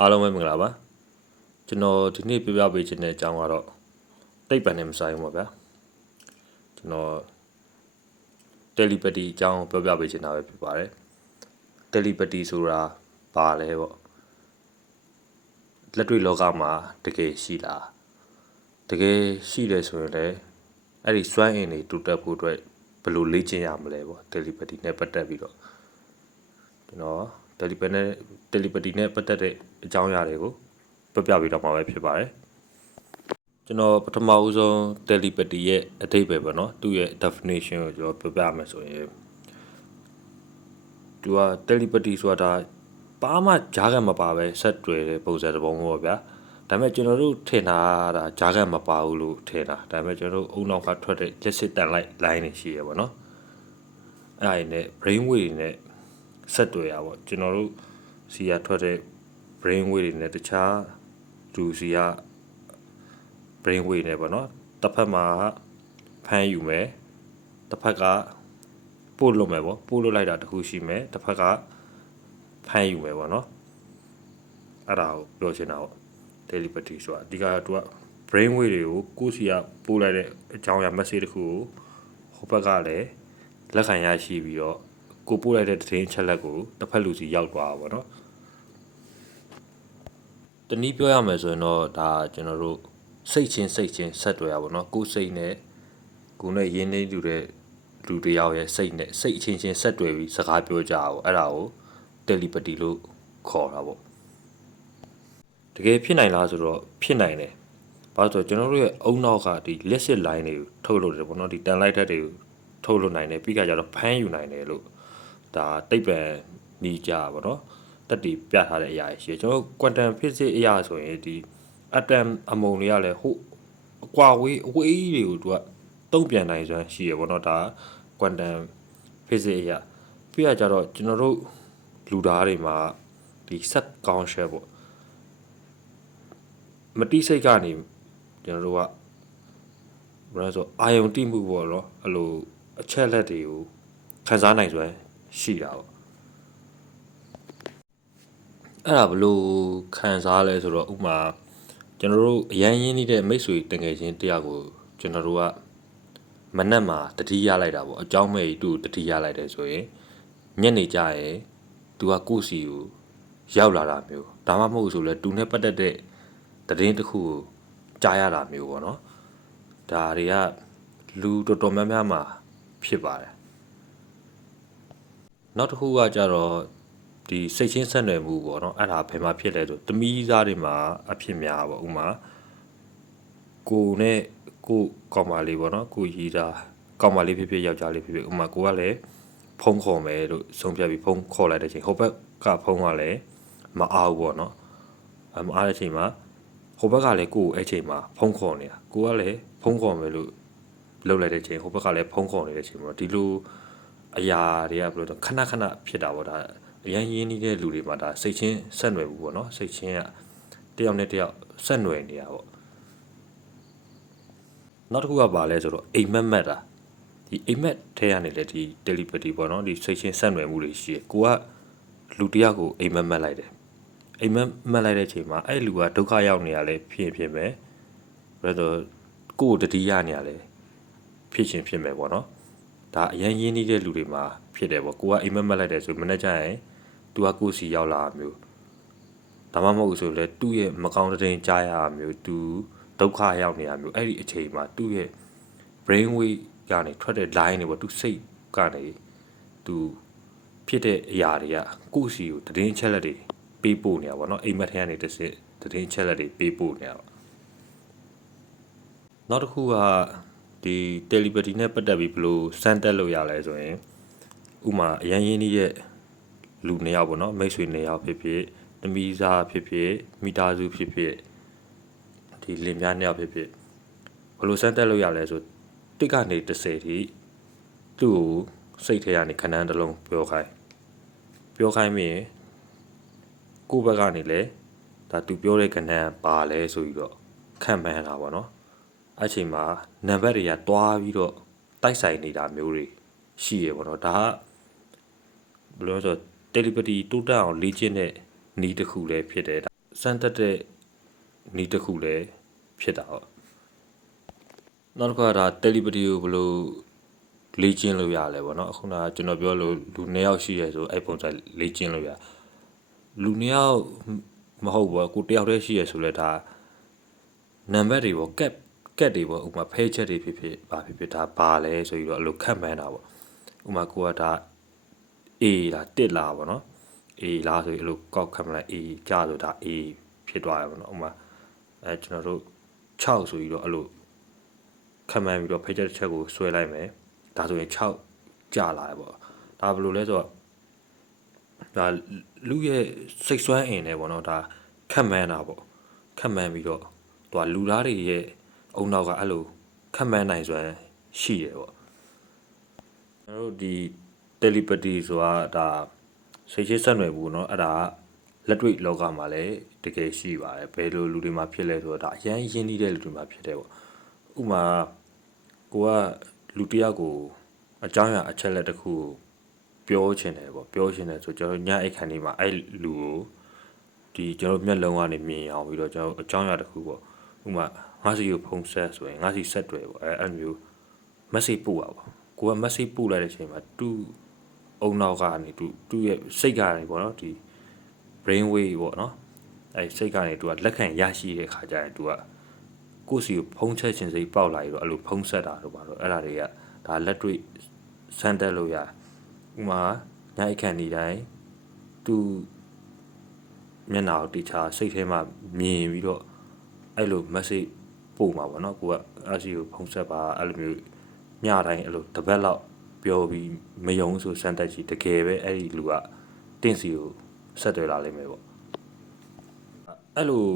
အားလုံးပဲမင်္ဂလာပါကျွန်တော်ဒီနေ့ပြပြပေးခြင်းတဲ့အကြောင်းကတော့တိတ်ပံနဲ့မဆိုင်ဘူးပေါ့ဗျာကျွန်တော်တယ်လီပတီအကြောင်းပြောပြပေးခြင်းတာပဲဖြစ်ပါတယ်တယ်လီပတီဆိုတာဘာလဲပေါ့လက်တွေ့လောကမှာတကယ်ရှိလားတကယ်ရှိတယ်ဆိုရင်လည်းအဲ့ဒီစွမ်းအင်တွေတူတက်ဖို့အတွက်ဘယ်လိုလေ့ကျင့်ရမလဲပေါ့တယ်လီပတီနဲ့ပတ်သက်ပြီးတော့ကျွန်တော်တယ်လီပတီနဲ့ပတ်သက်တဲ့အကြောင်းအရာတွေကိုပြပြပေးတော့မှာပဲဖြစ်ပါတယ်ကျွန်တော်ပထမဦးဆုံးတယ်လီပတီရဲ့အဓိပ္ပာယ်ပေါ့နော်သူ့ရဲ့ definition ကိုကျွန်တော်ပြပြမယ်ဆိုရင်သူကတယ်လီပတီဆိုတာဘာမှကြားကမပါပဲဆက်တွေ့တဲ့ပုံစံတစ်ပုံပေါ့ဗျာဒါပေမဲ့ကျွန်တော်တို့ထင်တာဒါကြားကမပါဘူးလို့ထင်တာဒါပေမဲ့ကျွန်တော်တို့အုံနောက်ကထွက်တဲ့လက်စစ်တန်လိုက် line တွေရှိရပေါ့နော်အဲ့ဒါနဲ့ brain wave တွေနဲ့ဆက်တွေ့ရပေါ့ကျွန်တော်တို့စီကထွက်တဲ့ brain wave တွေနဲ့တခြားသူစီက brain wave နဲ့ပေါ့နော်တစ်ဖက်မှာဖမ်းယူမယ်တစ်ဖက်ကပို့လို့မယ်ပေါ့ပို့လို့လိုက်တာတခုရှိမယ်တစ်ဖက်ကဖမ်းယူမယ်ပေါ့နော်အဲ့ဒါကိုပြောချင်တာပေါ့ telepathy ဆိုတာအဓိကသူက brain wave တွေကိုကိုယ်စီကပို့လိုက်တဲ့အကြောင်းအရာ message တခုကိုဟိုဘက်ကလည်းလက်ခံရရှိပြီးတော့ကိုပို့လိုက်တဲ့သတင်းအချက်လက်ကိုတစ်ဖက်လူစီရောက်သွားတာပေါ့နော်တနည်းပြောရမယ်ဆိုရင်တော့ဒါကျွန်တော်တို့စိတ်ချင်းဆက်တွေ့ရပါတော့ကိုယ်စိတ်နဲ့ကိုယ်နဲ့ရင်းနှီးတူတဲ့လူတစ်ယောက်ရဲ့စိတ်နဲ့စိတ်အချင်းချင်းဆက်တွေ့ပြီးစကားပြောကြတာပေါ့အဲ့ဒါကိုတယ်လီပတီလို့ခေါ်တာပေါ့တကယ်ဖြစ်နိုင်လားဆိုတော့ဖြစ်နိုင်တယ်ဘာလို့ဆိုတော့ကျွန်တော်တို့ရဲ့အုံနောက်ကဒီလက်စစ် line တွေကိုထုတ်လို့တယ်ပေါ့နော်ဒီတန်လိုက်တဲ့တွေကိုထုတ်လို့နိုင်တယ်ပြီးခါကျတော့ဖမ်းယူနိုင်တယ်လို့ဒါတိတ်ပံနီးကြပါတော့တက်တီပြထားတဲ့အရာရှိတယ်ကျွန်တော် quantum physics အရာဆိုရင်ဒီ atom အမုံတွေကလည်းဟိုအကွာဝေးတွေကိုသူကတုံ့ပြန်နိုင်စွမ်းရှိရပေါ့နော်ဒါ quantum physics အရာပြီးရကြတော့ကျွန်တော်တို့လူသားတွေမှာဒီ subconscious ပေါ့မတိစိတ်ကနေကျွန်တော်တို့ကဘာလို့ဆိုအာယုံတိမှုပေါ့နော်အဲ့လိုအချက်လက်တွေကိုခန်းစားနိုင်စွမ်းရှိတာပေါ့အဲ့ဒါဘလို့ခံစားလဲဆိုတော့ဥမာကျွန်တော်တို့အရန်ရင်းနေတဲ့မိတ်ဆွေတငယ်ချင်းတရားကိုကျွန်တော်တို့ကမနက်မှာတတိရလိုက်တာပေါ့အเจ้าမဲ့ကြီးသူ့တတိရလိုက်တယ်ဆိုရင်ညနေကျရင်သူကကိုယ့်စီကိုရောက်လာတာမျိုးဒါမှမဟုတ်ဆိုလဲသူနဲ့ပတ်သက်တဲ့သတင်းတစ်ခုကိုကြားရတာမျိုးပေါ့နော်ဒါတွေကလူတော်တော်များများမှာဖြစ်ပါတယ်နောက်တစ်ခုကကြတော့ဒီစိတ်ချင်းဆက်နွယ်မှုပေါ့နော်အဲ့ဒါဘယ်မှာဖြစ်လဲဆိုတမီးသားတွေမှာအဖြစ်များပေါ့ဥမာကိုနဲ့ကိုကောင်မလေးပေါ့နော်ကိုရီးတာကောင်မလေးဖြစ်ဖြစ်ယောက်ျားလေးဖြစ်ဖြစ်ဥမာကိုကလည်းဖုန်းခေါ်မယ်လို့ဆုံးဖြတ်ပြီးဖုန်းခေါ်လိုက်တဲ့ချိန်ဟိုဘက်ကဖုန်းကလည်းမအားဘူးပေါ့နော်မအားတဲ့ချိန်မှာဟိုဘက်ကလည်းကိုအဲ့ချိန်မှာဖုန်းခေါ်နေတာကိုကလည်းဖုန်းခေါ်မယ်လို့လုပ်လိုက်တဲ့ချိန်ဟိုဘက်ကလည်းဖုန်းခေါ်နေတဲ့ချိန်ပေါ့ဒီလိုအရာတွေကဘယ်လိုတော့ခဏဖြစ်တာပေါ့ဒါအရင်ရင်းနေတဲ့လူတွေမှာဒါစိတ်ချင်းဆက်နွယ်ဘူးပေါ့နော်စိတ်ချင်းကတယောက်နဲ့တယောက်ဆက်နွယ်နေတာပေါ့နောက်တစ်ခုကဘာလဲဆိုတော့အိမ်မက်တာဒီအိမ်မက်ထဲကနေလေဒီတယ်လီပတီပေါ့နော်ဒီစိတ်ချင်းဆက်နွယ်မှုတွေရှိတယ်ကိုကလူတယောက်ကိုအိမ်မက်လိုက်တယ်အိမ်မက်လိုက်တဲ့အချိန်မှာအဲ့လူကဒုက္ခရောက်နေရလဲဖြစ်မယ်ဘယ်လိုကိုယ်တတိယနေရလဲဖြစ်မယ်ပေါ့နော်ဒါအရင်ရင်းနေတဲ့လူတွေမှာဖြစ်တယ်ပေါ့ကိုကအိမ်မက်လိုက်တယ်ဆိုမနေ့ကျရင်သူကကိုယ်စီရောက်လာမျိုးဒါမှမဟုတ်ဆိုလဲသူ့ရဲ့မကောင်းတဲ့တင်ကြားရမျိုးသူဒုက္ခရောက်နေရမျိုးအဲ့ဒီအချိန်မှာသူ့ရဲ့ brain wave ကနေထွက်တဲ့ line တွေပေါ့သူစိတ်ကနေသူဖြစ်တဲ့အရာတွေကကိုယ်စီကိုသတင်းချက်လက်တွေပေးပို့နေတာပေါ့နော်အိမ်မက်ထဲကနေတစ်စစ်သတင်းချက်လက်တွေပေးပို့နေတာပေါ့နောက်တစ်ခုကဒီ telepathy နဲ့ပတ်သက်ပြီးဘယ်လိုစမ်းတက်လို့ရလဲဆိုရင်ဥမာအရင်ရင်းနှီးရဲ့လူနှစ်ယောက်ပေါ့နော်မိတ်ဆွေနှစ်ယောက်ဖြစ်ဖြစ်တမီးစားဖြစ်ဖြစ်မိသားစုဖြစ်ဖြစ်ဒီလင်မယားနှစ်ယောက်ဖြစ်ဖြစ်ဘယ်လိုစမ်းတက်လို့ရလဲဆိုတစ်ကနေ30ထိသူ့ကိုစိတ်ထဲကနေခဏန်းတစ်လုံးပြောခိုင်းပြီးရင်ကိုယ့်ဘက်ကနေလည်းဒါသူပြောတဲ့ခဏန်းပါလဲဆိုပြီးတော့ခံမှန်းတာပေါ့နော်အဲ့ချိန်မှာနံပါတ်တွေကတွားပြီးတော့တိုက်ဆိုင်နေတာမျိုးတွေရှိရပေါ့နော်ဒါကဘယ်လိုလဲဆိုတယ်လီပတီတိုးတက်အောင်လေ့ကျင့်တဲ့နည်းတစ်ခုလည်းဖြစ်တယ် စမ်းတက်တဲ့နီးတစ်ခုလည်းဖြစ်တာပေါ့နောက်တစ်ခါဒါ telepathy ကိုဘယ်လိုလေ့ကျင့်လို့ရလဲပေါ့နော်အခုနကကျွန်တော်ပြောလို့လူ2ယောက်ရှိရဲဆိုအဲ့ပုံစံလေ့ကျင့်လို့ရလူ2ယောက်မဟုတ်ဘူးကိုတယောက်တည်းရှိရဲဆိုလဲဒါနံပါတ်တွေပေါ့ကက်တွေပေါ့ဥပမာဖဲချက်တွေဖြစ်ဘာဖြစ်ဒါဘာလဲဆိုပြီးတော့အဲ့လိုခတ်မှန်းတာပေါ့ဥပမာကိုကဒါ A လား1လားပေါ့နော် A လားဆိုပြီးအဲ့လိုကောက်ခတ်မှန်းလိုက် A ကြာဆိုဒါ A ဖြစ်သွားရပါတော့ဥပမာကျွန်တော်တို့6ဆိုပြီးတော့အဲ့လိုခတ်မှန်းပြီးတော့ဖဲချက်တစ်ချက်ကိုဆွဲလိုက်မယ်ဒါဆိုရင်6ကြာလာတယ်ပေါ့ဒါဘယ်လိုလဲဆိုတော့ဒါလူရဲ့စိတ်ဆွမ်းအင်နဲ့ပေါ့နော်ဒါခတ်မှန်းတာပေါ့ခတ်မှန်းပြီးတော့သူကလူသားတွေရဲ့အုံနောက်ကအဲ့လိုခတ်မှန်းနိုင်စွမ်းရှိတယ်ပေါ့ကျွန်တော်တို့ဒီ telepathy ဆိုတာဒါစိတ်ရှိဆက်နွယ်ဘူးเนาะအဲ့ဒါလက်တွေ့လောကမှာလည်းတကယ်ရှိပါတယ်ဘယ်လိုလူတွေမှာဖြစ်လဲဆိုတော့ဒါအရင်ရင်းနှီးတဲ့လူတွေမှာဖြစ်တယ်ပေါ့ဥပမာကိုကလူတယောက်ကိုအကြောင်းအရာအချက်လက်တစ်ခုကိုပြောချင်တယ်ပေါ့ပြောချင်တယ်ဆိုကျွန်တော်ညအိတ်ခန်းလေးမှာအဲ့လူကိုဒီကျွန်တော်မျက်လုံးကနေမြင်အောင်ပြီးတော့ကျွန်တော်အကြောင်းအရာတစ်ခုပေါ့ဥပမာငါစီကိုဖုန်းဆက်ဆိုရင်ငါစီဆက်တွေ့ပေါ့အဲ့မျိုး message ပို့ပါပေါ့ကိုက message ပို့လိုက်တဲ့အချိန်မှာသူ့အုံနောက်ကနေသူ့ရဲ့စိတ်ကနေပေါ့နော်ဒီ brain wave ပေါ့နော်အဲ့စိတ်ကနေသူကလက်ခံရရှိတဲ့ခါကျရင်သူကကိုယ့်စီကိုဖုံးချက်ခြင်းစိတ်ပေါက်လာပြီးတော့အဲ့လိုဖုံးဆက်တာတော့ပါတော့အဲ့ဒါတွေကဒါလက်တွေ့စမ်းတက်လို့ရဥမာညအိတ်ခန့်နေတိုင်းသူမျက်နှာကိုတိချာစိတ်ထဲမှာမြင်ပြီးတော့အဲ့လို message ပို့မှာပေါ့နော်ကိုကအဲ့စီကိုဖုံးဆက်ပါအဲ့လိုမျိုးညတိုင်းအဲ့လိုတပတ်လောက်ပြောပြီးမယုံဆိုစမ်းတက်ကြည့်တကယ်ပဲအဲ့ဒီလူကတင့်စီကိုဆက်သွယ်လာလိမ့်မယ်ပေါ့အဲ့လို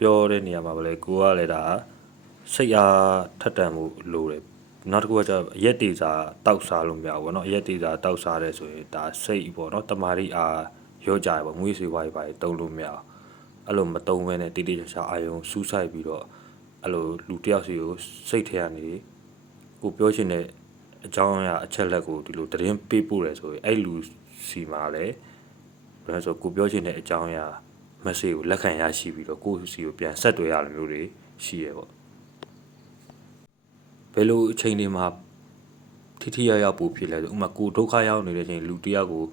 ပြောတဲ့နေရာမှာပဲလေကိုကလည်းဒါစိတ်အားထက်တန်မှုလိုတယ်နောက်တစ်ခုကကျရက်တေစာတောက်စားလို့မရဘူးเนาะရက်တေစာတောက်စားရဲဆိုရင်ဒါစိတ်ပေါ့เนาะတမာရီအားရောကြရပေါ့ငွေဆွေးဝိုင်းပါတုံးလို့မရအောင်အဲ့လိုမတုံးဘဲနဲ့တိတိကျကျအာယုံစူးစိုက်ပြီးတော့အဲ့လိုလူတယောက်စီကိုစိတ်ထဲကနေကိုပြောချင်တဲ့အကြောင်းအရာအချက်လက်ကိုဒီလိုသတင်းပေးပို့ရဲဆိုရင်အဲ့လူစီမှာလည်းဘယ်လိုဆိုကိုပြောချင်တဲ့အကြောင်းအရာ message ကိုလက်ခံရရှိပြီးတော့ကိုယ့်စီကိုပြန်ဆက်သွယ်ရလိုမျိုးတွေရှိရပေါ့ဘယ်လိုအချိန်တွေမှာထိရောက်ပို့ဖြစ်လဲဆိုဥပမာကိုဒုက္ခရောက်နေတဲ့အချိန်လူတယောက်ကို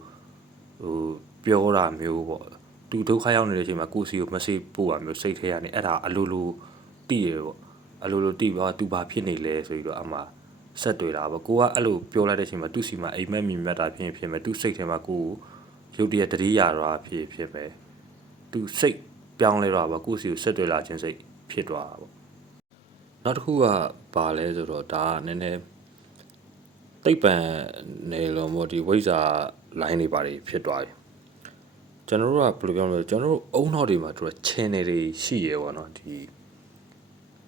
ပြောတာမျိုးပေါ့သူဒုက္ခရောက်နေတဲ့အချိန်မှာကိုယ့်စီကို message ပို့ရမျိုးစိတ်ထဲကနေအဲ့ဒါအလိုလိုတိရပေါ့အလိုလိုတိပြီးတော့သူဘာဖြစ်နေလဲဆိုပြီးတော့အမှဆက်တွေ့တာပေါ့ကိုကအဲ့လိုပြောလိုက်တဲ့အချိန်မှာသူ့စီမှာအိမ်မက်မြင်မြတ်တာဖြစ်မယ်သူ့စိတ်ထဲမှာကိုရုပ်တရက်တတိယတော့ဖြစ်မယ်သူစိတ်ပြောင်းလဲတော့ပါကိုယ့်စီကိုဆက်တွေ့လာခြင်းစိတ်ဖြစ်သွားတာပေါ့နောက်တစ်ခုကဘာလဲဆိုတော့ဒါကနည်းနည်းတိတ်ပံနေလို့မို့ဒီဝိဇ္ဇာ line တွေပါတယ်ဖြစ်သွားပြီကျွန်တော်တို့ကဘယ်လိုပြောမလဲကျွန်တော်တို့အုံနောက်တွေမှာတို့ channel တွေရှိရပေါ့နော်ဒီ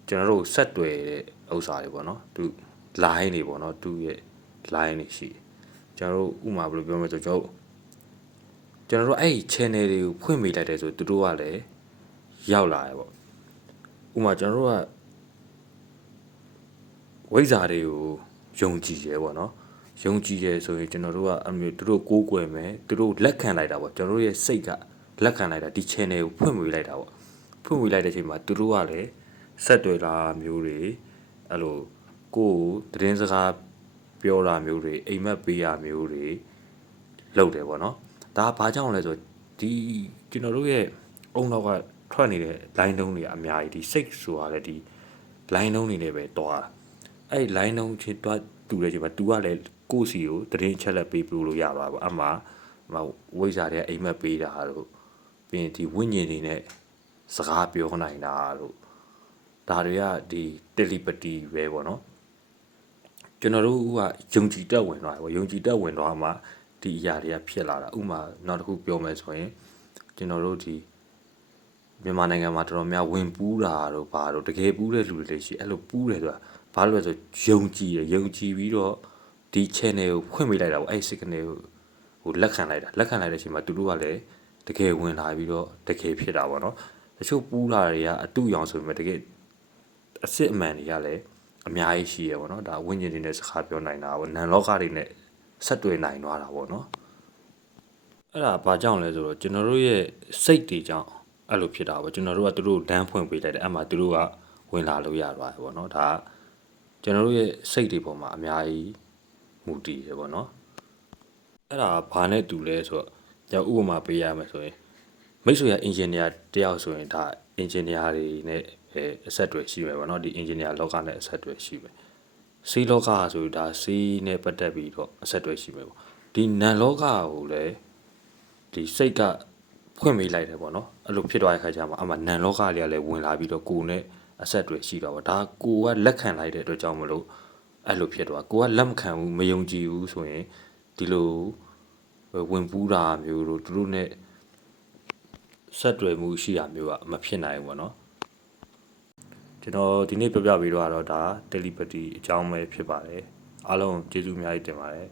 ကျွန်တော်တို့ဆက်တွေ့တဲ့ဥစ္စာတွေပေါ့နော်သူ line တွေပေါ့နော်သူရဲ့ line တွေရှိကျွန်တော်တို့ဥမာဘယ်လိုပြောမလဲဆိုကျွန်တော်တို့အဲ့ channel တွေကိုဖွင့်ပေးလိုက်တယ်ဆိုသူတို့ကလည်းရောက်လာရပေါ့ဥမာကျွန်တော်တို့ကဝိဇ္ဇာတွေကိုယုံကြည်ရဲပေါ့နော်ယုံကြည်ရဲဆိုရင်ကျွန်တော်တို့ကအမျိုးသူတို့ကိုးကွယ်မယ်သူတို့လက်ခံလိုက်တာပေါ့ကျွန်တော်တို့ရဲ့စိတ်ကလက်ခံလိုက်တာဒီ channel ကိုဖွင့်ပေးလိုက်တာပေါ့ဖွင့်ပေးလိုက်တဲ့အချိန်မှာသူတို့ကလည်းဆက်တွေ့လာမျိုးတွေအဲ့လိုကိုယ်သတင်းစကားပြောတာမျိုးတွေအိမ်မက်ပေးရမျိုးတွေလုပ်တယ်ပေါ့နော်ဒါဘာကြောင့်လဲဆိုဒီကျွန်တော်တို့ရဲ့အုံနောက်ကထွက်နေတဲ့ line တုံးတွေအများကြီးဒီစိတ်ဆိုတာလေဒီ line တုံးတွေနဲ့ပဲတွားအဲ့ line တုံးချင်းတွားတူတဲ့ချိန်မှာ तू ကလည်းကိုယ့်စီကိုသတင်းချက်လက်ပေးလို့ရပါဘူးအမှဝိဇ္ဇာတွေအိမ်မက်ပေးတာတို့ပြီးရင်ဒီဝိညာဉ်တွေနဲ့စကားပြောနိုင်တာတို့ဒါတွေကဒီ telepathy ပဲပေါ့နော်ကျွန်တော်တို့ကယုံကြည်တက်ဝင်သွားတယ်ပေါ့ယုံကြည်တက်ဝင်သွားမှဒီအရာတွေကဖြစ်လာတာဥမာနောက်တစ်ခုပြောမယ်ဆိုရင်ကျွန်တော်တို့ဒီမြန်မာနိုင်ငံမှာတော်တော်များဝင်ပူးတာတို့ဘာတို့တကယ်ပူးတဲ့လူတွေလည်းရှိအဲ့လိုပူးတယ်ဆိုတာဘာလို့လဲဆိုယုံကြည်ပြီးတော့ဒီ channel ကိုဖွင့်ပေးလိုက်တာပေါ့အဲ့ signal ကိုဟိုလက်ခံလိုက်တဲ့အချိန်မှာသူတို့ကလည်းတကယ်ဝင်လာပြီးတော့တကယ်ဖြစ်တာပေါ့နော်တချို့ပူးလာတွေကအတူရောင်ဆိုပေမဲ့တကယ်အစစ်အမှန်တွေကလည်းအများကြီးရှိရပေါ့နော်ဒါဝိညာဉ်တွေနဲ့စကားပြောနိုင်တာပေါ့နံလောကတွေနဲ့ဆက်တွေ့နိုင်သွားတာပေါ့နော်အဲ့ဒါဘာကြောင့်လဲဆိုတော့ကျွန်တော်တို့ရဲ့စိတ်တွေကြောင့် အဲ့လိုဖြစ်တာပေါ့ကျွန်တော်တို့ကသူတို့ဒန်းဖွင့်ပေးလိုက်တယ်အဲ့မှာသူတို့ကဝင်လာလို့ရသွားတယ်ပေါ့နော်ဒါကကျွန်တော်တို့ရဲ့စိတ်တွေပေါ်မှာအများကြီးမူတည်တယ်ပေါ့နော်အဲ့ဒါဘာနဲ့တူလဲဆိုတော့ကျွန်တော်ဥပမာပေးရမယ်ဆိုရင်မိတ်ဆွေကအင်ဂျင်နီယာတယောက်ဆိုရင်ဒါအင်ဂျင်နီယာတွေနဲ့အဆက်အသွယ်ရှိမယ်ပေါ့နော်ဒီအင်ဂျင်နီယာလောကနဲ့အဆက်အသွယ်ရှိမယ်စီးလောကဆိုဒါစီးနဲ့ပတ်သက်ပြီးတော့အဆက်အသွယ်ရှိမယ်ပေါ့ဒီနန်လောကကိုလည်းဒီစိတ်ကဖွင့်ပေးလိုက်တယ်ပေါ့နော်အဲ့လိုဖြစ်သွားတဲ့ခါကျမှအမှနန်လောကလေးကလည်းဝင်လာပြီးတော့ကိုယ်နဲ့အဆက်အသွယ်ရှိတော့ပေါ့ဒါကိုကလက်ခံလိုက်တဲ့အတွက်ကြောင့်မလို့အဲ့လိုဖြစ်သွားကိုကလက်မခံဘူးမယုံကြည်ဘူးဆိုရင်ဒီလိုဝင်ပူးတာမျိုးတို့သူတို့နဲ့ဆက်တွယ်မှုရှိတာမျိုးကမဖြစ်နိုင်ဘူးပေါ့နော်ကျွန်တော်ဒီနေ့ပြောပြပေးတော့ဒါ telepathy အကြောင်းပဲဖြစ်ပါတယ်အားလုံးကျေးဇူးအများကြီးတင်ပါတယ်